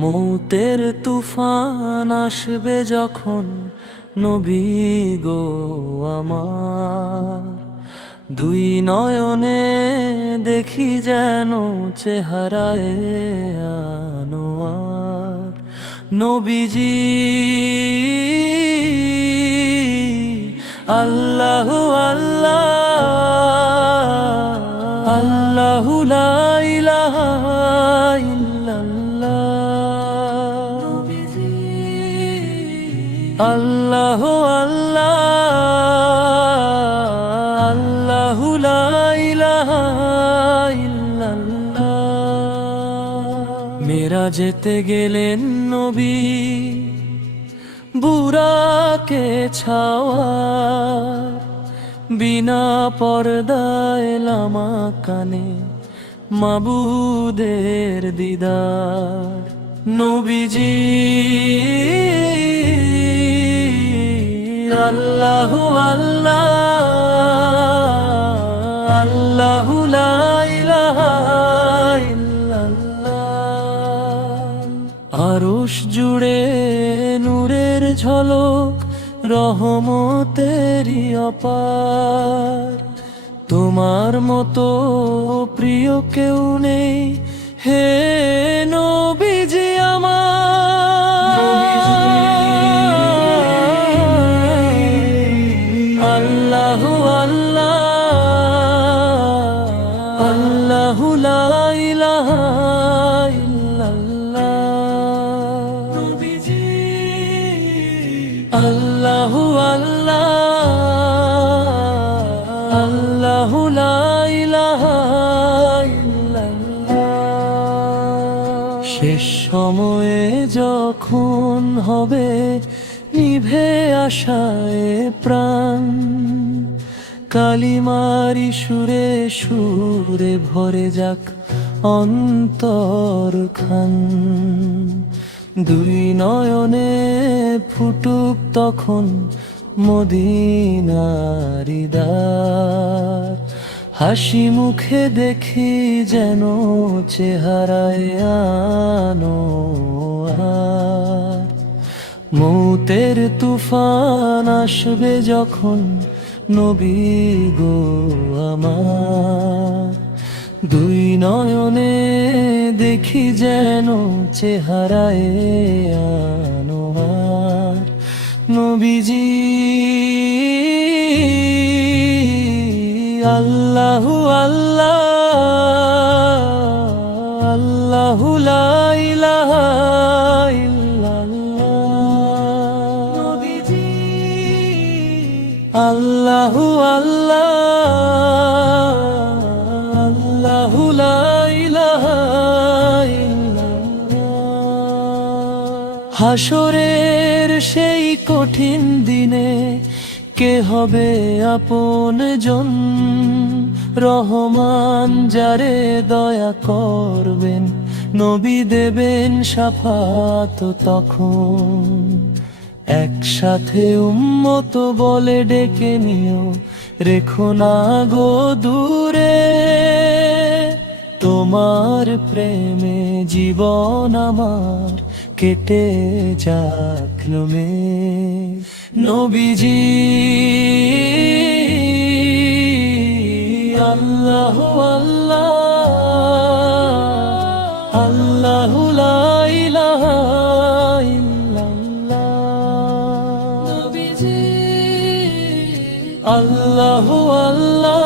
মৌতের তুফান আসবে যখন, নবী গো আমার, দুই নয়নে দেখি যেন চেহারায় আনোয়ার। নবীজি আল্লাহ আল্লাহ আল্লাহু লা ইলাহা ইল্লাল্লাহ। আল্লাহ আল্লাহ আল্লাহু লা ইলাহা ইল্লাল্লাহ। মেরাজেতে গেলেন নবী বুরাকে ছাওয়ার, বিনা পর্দায় লামা কানে মাবুদের দিদার। নবীজি আল্লাহ আল্লাহ আল্লাহু লা ইলাহা ইল্লাল্লাহ। আরশ জুড়ে নূরের ঝলক, রহমতেরই অপার। তোমার মতো প্রিয় কেউ নেই হে নবীজি আমার। আল্লাহ আল্লাহ আল্লাহু লা ইলাহা ইল্লাল্লাহ। আল্লাহু আল্লাহ আল্লাহু লা ইলাহা ইল্লাল্লাহ। শেষ সময়ে যখন হবে নিভে আশায় প্রাণ, কালিমারি সুরে সুরে ভরে যাক অন্তর খান। দুই নয়নে ফুটুক তখন মদিনার দ্বার। হাসি মুখে দেখি যেন চেহারায় আনোয়ার। মৌতের তুফান আসবে যখন, নবী গো আমার, দুই নয়নে দেখি যেন চেহারায় আনোয়ার। নবীজি আল্লাহু আল্লাহ আল্লাহু লা ইলাহা ইল্লাল্লাহ। নবীজি আল্লাহু আল্লাহ আল্লাহু লা ইলাহা ইল্লাল্লাহ। হাসরের সেই কঠিন দিনে কে হবে আপন জন, রহমান যারে দয়া করবেন, নবী দেবেন শাফাত তখন। একসাথে উম্মত বলে ডেকে নিও, রেখো না গো দূরে, তোমার প্রেমে জীবন আমার কেটে যাক লোমে। নবীজি আল্লাহ আল্লাহ আল্লাহু লা ইলাহা ইল্লাল্লাহ। নবীজি আল্লাহ আল্লাহ